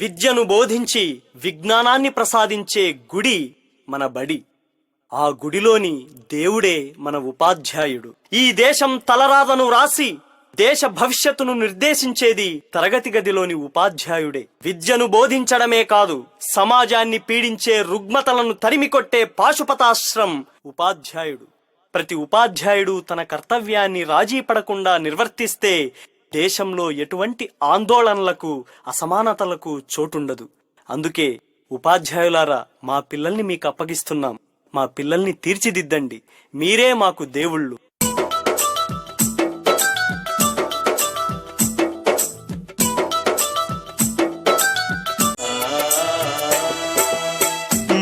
విద్యను బోధించి విజ్ఞానాన్ని ప్రసాదించే గుడి మన బడి. ఆ గుడిలోని దేవుడే మన ఉపాధ్యాయుడు. ఈ దేశం తలరాతను రాసి దేశ భవిష్యత్తును నిర్దేశించేది తరగతి గదిలోని ఉపాధ్యాయుడే. విద్యను బోధించడమే కాదు, సమాజాన్ని పీడించే రుగ్మతలను తరిమికొట్టే పాశుపతాశ్రం ఉపాధ్యాయుడు. ప్రతి ఉపాధ్యాయుడు తన కర్తవ్యాన్ని రాజీ పడకుండా నిర్వర్తిస్తే దేశంలో ఎటువంటి ఆందోళనలకు, అసమానతలకు చోటుండదు. అందుకే ఉపాధ్యాయులారా, మా పిల్లల్ని మీకు అప్పగిస్తున్నాం. మా పిల్లల్ని తీర్చిదిద్దండి. మీరే మాకు దేవుళ్ళు.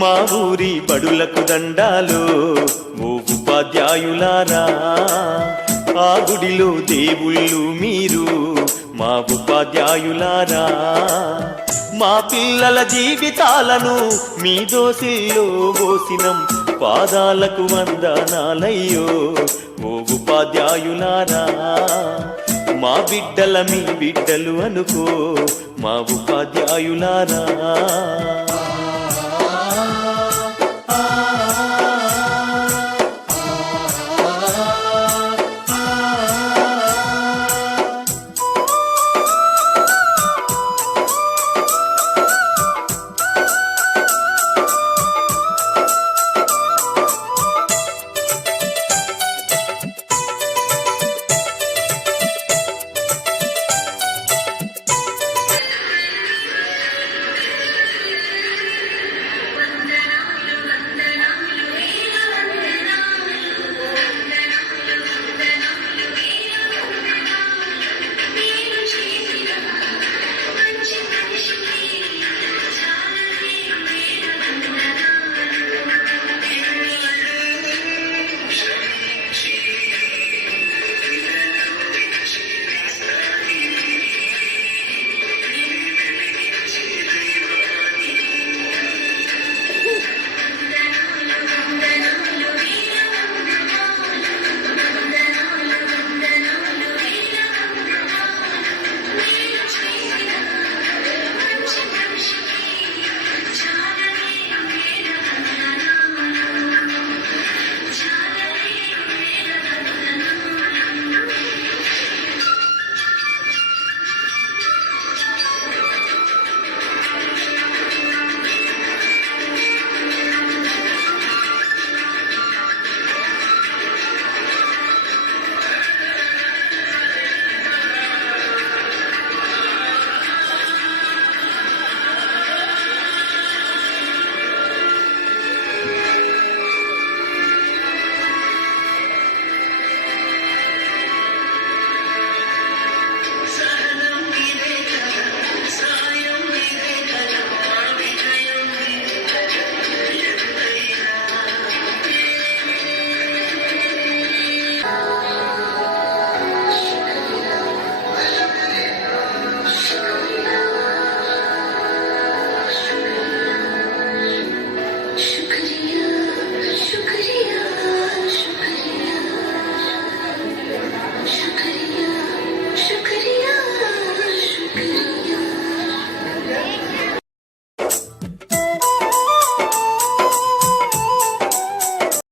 మా ఊరి బడులకు దండాలు ఓ ఉపాధ్యాయులారా, ఆ గుడిలో దేవుళ్ళు మీరు మా ఉపాధ్యాయులారా. మా పిల్లల జీవితాలను మీ దోసిల్లో పోసినం, పాదాలకు వందనాలయ్యో ఓ ఉపాధ్యాయులారా. మా బిడ్డల మీ బిడ్డలు అనుకో మా ఉపాధ్యాయులారా.